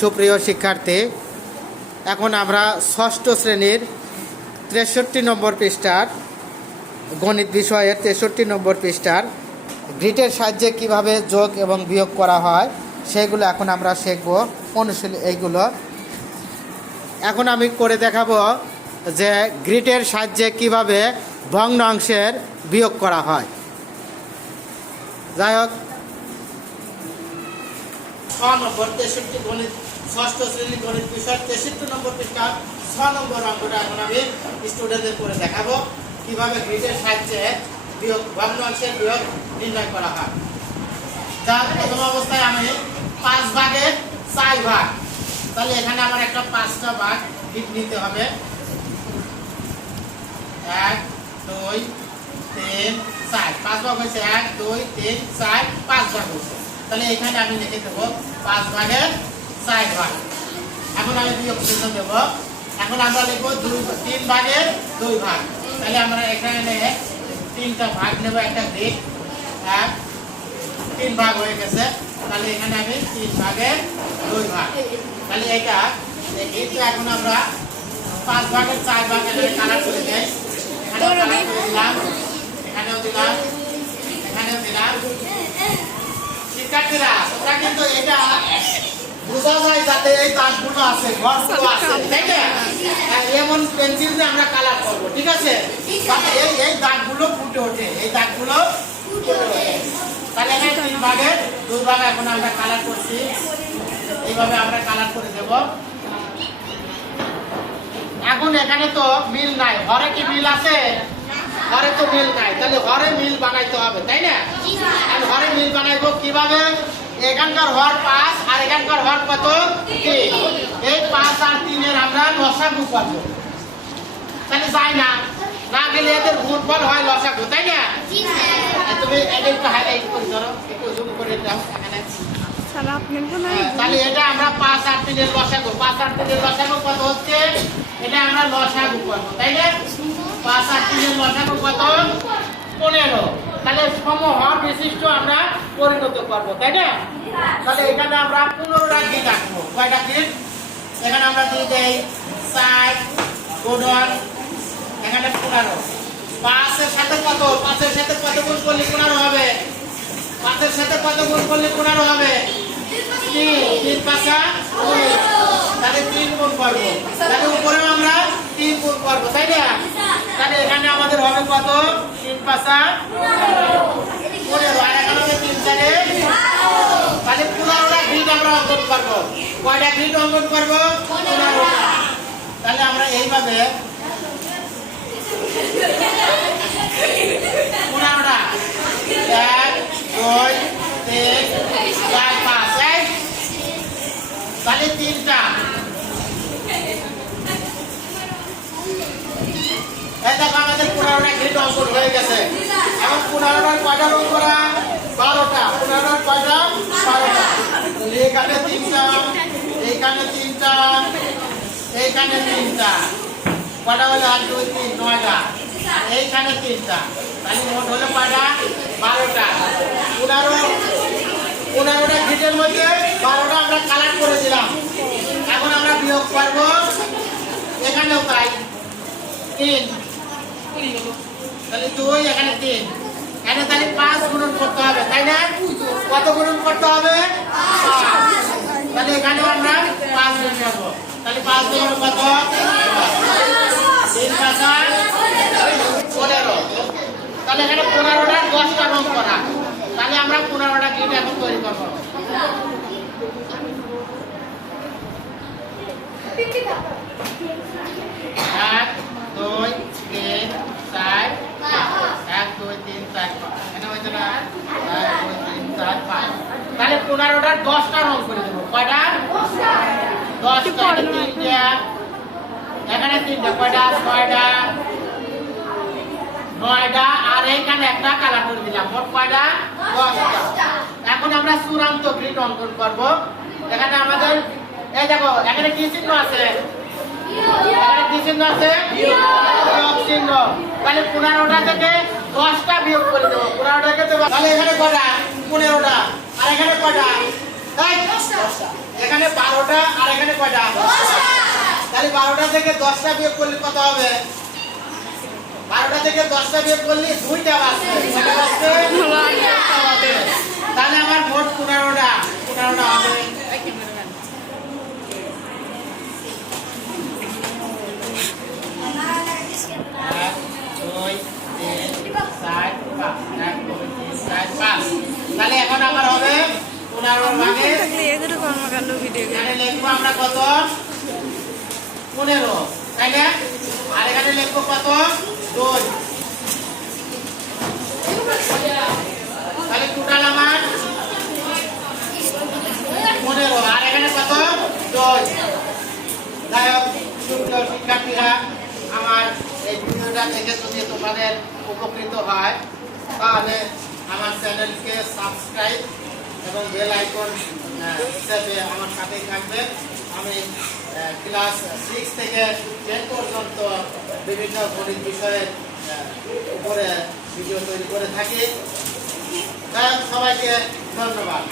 সুপ্রিয় শিক্ষার্থী, এখন আমরা ষষ্ঠ শ্রেণির তেষট্টি নম্বর পৃষ্ঠার গণিত বিষয়ের তেষট্টি নম্বর পৃষ্ঠার গ্রিটের সাহায্যে কীভাবে যোগ এবং বিয়োগ করা হয়, সেগুলো এখন আমরা শিখব, অনুশীল, এইগুলো। এখন আমি করে দেখাবো যে গ্রিটের সাহায্যে কীভাবে ভগ্নাংশের বিয়োগ করা হয়। যাই হোক। ষষ্ঠ শ্রেণি গণিত বিষয় তেষট্টি নম্বর পৃষ্ঠা, ছ নম্বর অঙ্কটা এখন আমি স্টুডেন্টদের করে দেখাবো। কীভাবে গ্রিডের সাহায্যে বিয়োগ, ভগ্ন ভগ্নাংশের বিয়োগ নির্ণয় করা হয়। যার প্রথম অবস্থায় আমি পাঁচ ভাগের চার ভাগ। তাহলে এখানে আমার একটা পাঁচটা ভাগ গিট নিতে হবে। এক, দুই, তিন, চার। পাঁচ ভাগ হয়েছে এক, দুই, তিন, চার, পাঁচ ভাগ হয়েছে। তাহলে এখানে আমি লিখে দেবো পাঁচ ভাগের চার ভাগ এখন আমি বিয়োগ চিহ্ন দেবো। এখন আমরা লিখব দুই, তিন ভাগের দুই ভাগ। তাহলে আমরা এখানে তিনটা ভাগ নেব, একটা গ্রিড এক তিন ভাগ হয়ে গেছে। তাহলে এখানে আমি তিন ভাগের দুই ভাগ। তাহলে এটা এই এখন আমরা পাঁচ ভাগের চার ভাগ এখানে কালার করে দেয় এখানে কালার করে দিলাম। এখানেও দিলাম। এখানেও দিলাম। শিক্ষার্থীরা, তোমরা কিন্তু এটা বোঝা যায় যাতে এই দাগগুলো আছে ঘরগুলো আছে তাই না? এমন পেন্সিল দিয়ে আমরা কালার করব ঠিক আছে? এই এই দাগগুলো ফুটে ওঠে এই দাগগুলো তাহলে এখানে তিন ভাগের দুই ভাগ এখন আমরা কালার করছি। এইভাবে আমরা কালার করে দেব। এখন এখানে তো মিল নাই ঘরে কি মিল আছে? ঘরে তো মিল নাই তাহলে ঘরে মিল বানাইতে হবে তাই না? আর ঘরে মিল বানাইবো কীভাবে? এখানকার হর পাঁচ আর এখানকার হর কত? এই পাঁচ আর তিনের আমরা লসাগু করব। তাহলে যাই না। না গেলে এদের ফুটবল হয় লসাগু তাই না? তুমি এটা একটু হাইলাইট করে ধরো। একটু জুম করে দাও মনে হয় হ্যাঁ, তাহলে এটা আমরা পাঁচ আর তিনের লসাগু পাঁচ আর তিনের লসাগু কত হচ্ছে? এটা আমরা লসাগু করব তাই না? পাঁচ আর তিনের লসাগু কত? পনেরো। তাহলে সমহর বিশিষ্ট আমরা পরিণত করব, তাই না? তাহলে এখানে আমরা পনেরোটা গীত আঁকবো কয়টা গীত এখানে আমরা দিয়ে দেই চার গুণন, এখানে পনেরো। পাঁচের সাথে কত? পাঁচের সাথে কত গুণ করলে পনেরো হবে? পাঁচের সাথে কত গুণ করলে পনেরো হবে? তাহলে তিন তাহলে উপরেও আমরা তিন গুণ করব, তাই না? তাহলে এখানে আমাদের হবে কত? পাঁচা পনেরো আর এখানে তিন চারে। তাহলে পনেরোটা গ্রিড আমরা অঙ্কন করব। কয়টা গ্রিড অঙ্কন করব? তাহলে আমরা এইভাবে পনেরোটা এক দুই তিন চার পাঁচ এই তাহলে তিনটা এই দেখো আমাদের পনেরোটা গ্রিড অঙ্কন হয়ে গেছে। এখন পনেরোটার কয়টা রং করা? বারোটা। পনেরোটার কয়টা? বারোটা। এখানে তিনটা, এইখানে তিনটা এইখানে তিনটা। কটা হলো? আর দুই, তিন, নয়টা। এইখানে তিনটা। তাহলে মোট হলো কয়টা? বারোটা। পনেরো পনেরোটা গ্রিডের মধ্যে বারোটা আমরা কালার করে দিলাম। এখন আমরা বিয়োগ করব। এখানেও তাই। তিন। তাহলে দুই এখানে তিন এখানে তাহলে পাঁচ গুণন করতে হবে, তাই না? কত গুণন করতে হবে? তাহলে এখানেও আমরা পাঁচ গুণ করব তাহলে পাঁচ গুণ কত? তিন পাঁচা পনেরো। তাহলে এখানে পনেরোটা দশটা রং করা। তাহলে আমরা পনেরোটা গিট এখন তৈরি করব। এক, দুই, তিন চার পাঁচ। এক দুই তিন চার পাঁচ এখানে হয়েছে না এক দুই তিন চার পাঁচ তাহলে পনেরোটার দশটা রং করে দেবো। কয়টা? দশটা। এখানে তিনটা। এখানে তিনটা কয়টা? ছয়টা। নয়টা। আর এইখানে একটা কালার করে দিলাম। মোট কয়টা? দশটা। এখন আমরা চূড়ান্ত গ্রিড অঙ্কন করব। এখানে আমাদের এই দেখো এখানে কি চিহ্ন আছে? এখানে কি চিহ্ন আছে? চিহ্ন। তাহলে পনেরোটা থেকে দশটা বিয়োগ করে দেবো। পনেরোটা থেকে তাহলে এখানে কটা পনেরোটা। এখানে এই, এখানে বারোটা আর এখানে কয়টা? তাহলে বারোটা থেকে দশটা বিয়োগ করলে কত হবে? বারোটা থেকে দশটা বিয়োগ করলে দুইটা বাজবে। কয়টা বাজবে? তাহলে আমার ভোট পনেরোটা। পনেরোটা হবে এক, দুই, তিন, চার, পাঁচ। এক, দুই, তিন, চার, পাঁচ। তাহলে এখন আমার হবে পনেরো ভাগে এগুলো কর্মকাণ্ড ভিডিও এখানে লিখব আমরা কত? পনেরো তাই না? আর এখানে লিখব কত? দুই। তাহলে টোটাল আমার পনেরো। আর এখানে কত? দুই। যাই হোক শিক্ষার্থীরা আমার এই ভিডিওটা থেকে যদি তোমাদের উপকৃত হয় তাহলে আমার চ্যানেলকে সাবস্ক্রাইব এবং বেল আইকন হিসেবে আমার সাথে থাকবেন। আমি ক্লাস সিক্স থেকে টেন পর্যন্ত বিভিন্ন গণিত বিষয়ে উপরে ভিডিও তৈরি করে থাকি। যাই সবাইকে ধন্যবাদ।